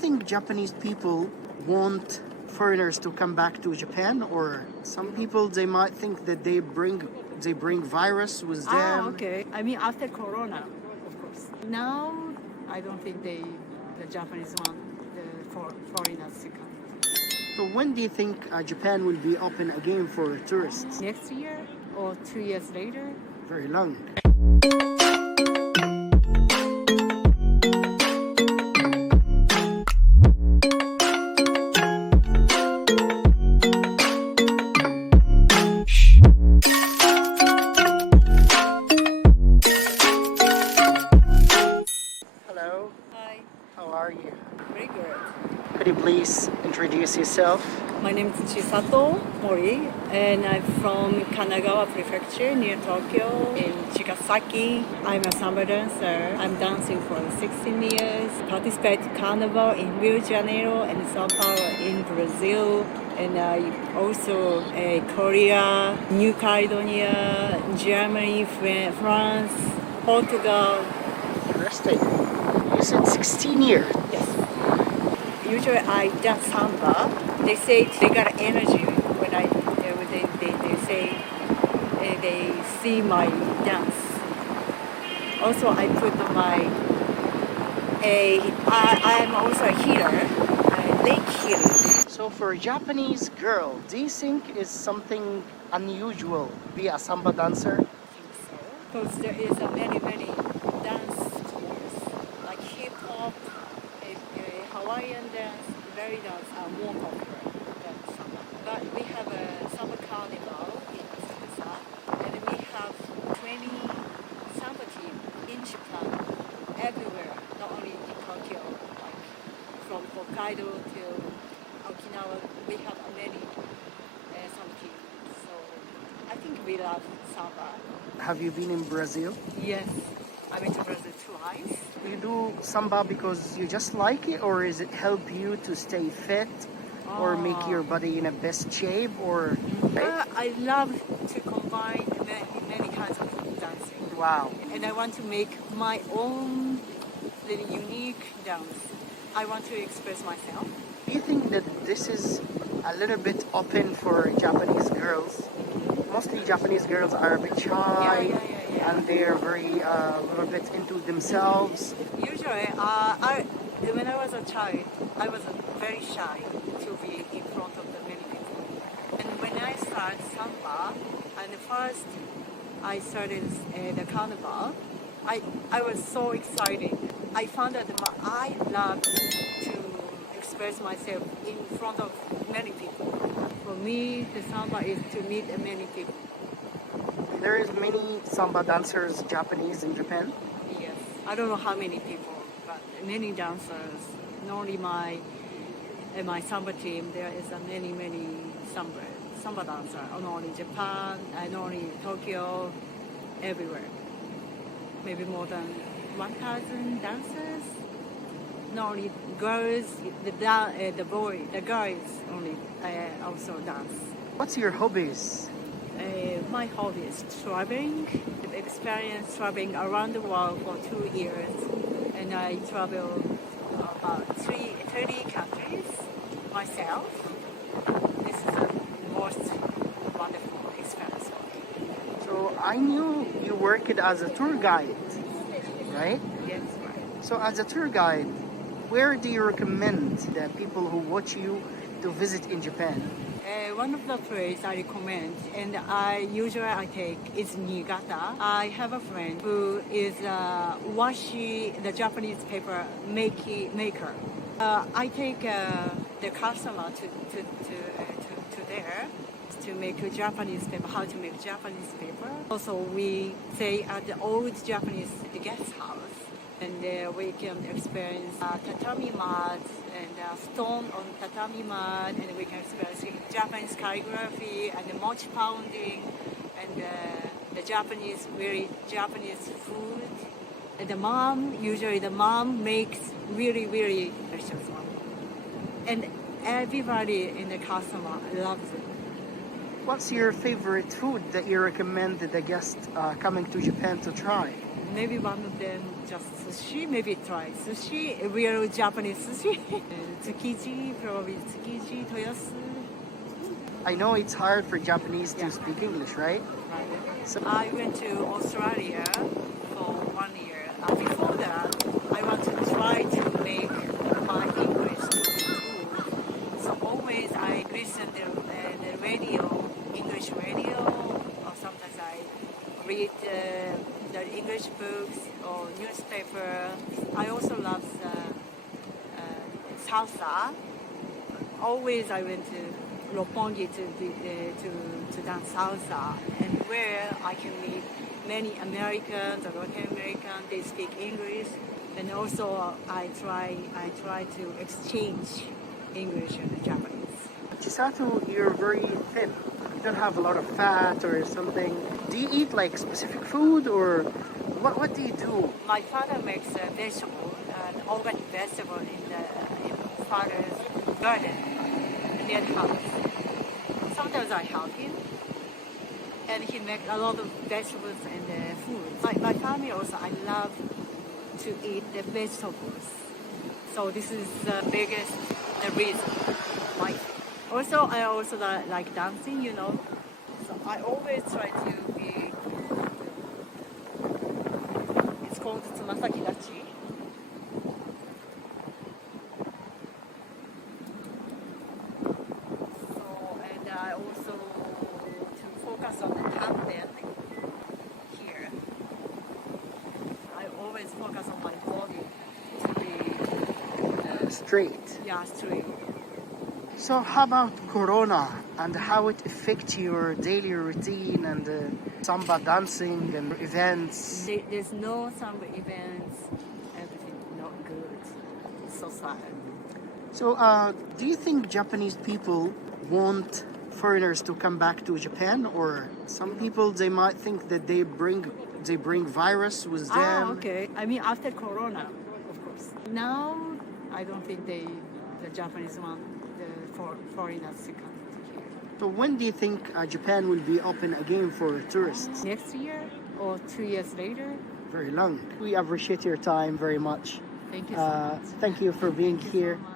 think Japanese people want foreigners to come back to Japan, or some people they might think that they bring virus with them? Okay. I mean, after Corona, of course. Now, I don't think the Japanese want the foreigners to come. So when do you think Japan will be open again for tourists? Next year or 2 years later? Very long. Hello, Hi. how are you? Very good. Could you please introduce yourself? My name is Chisato Mori, and I'm from Kanagawa Prefecture near Tokyo in Chigasaki. I'm a samba dancer. I'm dancing for 16 years. Participate Carnival in Rio de Janeiro and Sao Paulo in Brazil. And also Korea, New Caledonia, Germany, France, Portugal. Interesting. You said 16 years. Yes. Usually I dance samba. They say they got energy when they say they see my dance. Also I put my I'm also a healer, lake healer. So for a Japanese girl, do you think is something unusual to be a samba dancer? Because there is many dance forms like hip hop, Hawaiian dance, very dance are more popular than samba. But we have a samba carnival in Osaka, and we have 20 samba team in Japan, everywhere, not only in Tokyo, like from Hokkaido to Okinawa, we have many samba teams. So I think we love samba. Have you been in Brazil? Yes, I've been to Brazil twice. You do samba because you just like it, or is it help you to stay fit or make your body in a best shape, or I love to combine many kinds of dancing. wow. And I want to make my own little unique dance. I want to express myself. Do you think that this is a little bit open for Japanese girls? Mostly Japanese girls are a bit shy and they're very a little bit into themselves. Usually, when I was a child, I was very shy to be in front of the many people. And when I started samba, and first I started the carnival, I was so excited. I found that I love to express myself in front of many people. For me, the samba is to meet many people. There is many samba dancers, Japanese in Japan. Yes, I don't know how many people, but many dancers. Not only my samba team, there is many samba dancers. Not only Japan, not only Tokyo, everywhere. Maybe more than 1,000 dancers. Not only girls, the guys only also dance. What's your hobbies? My hobby is traveling. I've experienced traveling around the world for 2 years, and I travel about 30 countries myself. This is the most wonderful experience for me. So I knew you worked as a tour guide, right? Yes, right. So as a tour guide, where do you recommend the people who watch you to visit in Japan? One of the places I recommend, and I take, is Niigata. I have a friend who is washi, the Japanese paper maker. I take the customer to there to make a Japanese paper, how to make Japanese paper. Also, we stay at the old Japanese guest house, and we can experience tatami mat and stone on tatami mat, and we can experience Japanese calligraphy and the mochi pounding and the Japanese, very Japanese food. And usually the mom makes really delicious one. And everybody in the customer loves it. What's your favorite food that you recommend the guest coming to Japan to try? maybe one of them just sushi, maybe try sushi, real Japanese sushi. Tsukiji, probably Tsukiji, Toyosu. I know it's hard for Japanese to Yeah. speak English, right? Right. So I went to Australia for 1 year. Before that, I want to try to make my English to improve. So always I listen to the radio, English radio, or sometimes I read the English books or newspaper. I also love salsa. Always I went to Roppongi to dance salsa, and where I can meet many Americans, American Americans, they speak English, and also I try to exchange English and Japanese. Chisato, you're very thin. You don't have a lot of fat or something. Do you eat like specific food or what do you do? My father makes a vegetable, organic vegetable in father's garden near the house. Sometimes I help him, and he makes a lot of vegetables and food. My family also, I love to eat the vegetables. So this is the biggest reason. Like, also, I also like dancing, you know. So I always try to be. It's called Tsumasaki Dachi. So, and I also to focus on the handpan here. I always focus on my body to be Straight. straight. So how about Corona and how it affects your daily routine and samba dancing and events? There's no summer events. Everything not good. It's so sad. So do you think Japanese people want foreigners to come back to Japan, or some people they might think that they bring virus with them? Okay. I mean, after Corona, of course. Now, I don't think the Japanese want the foreigners to come here. So when do you think Japan will be open again for tourists? Next year or 2 years later. Very long. We appreciate your time very much. Thank you so much. Thank you for being Thank you so here. much.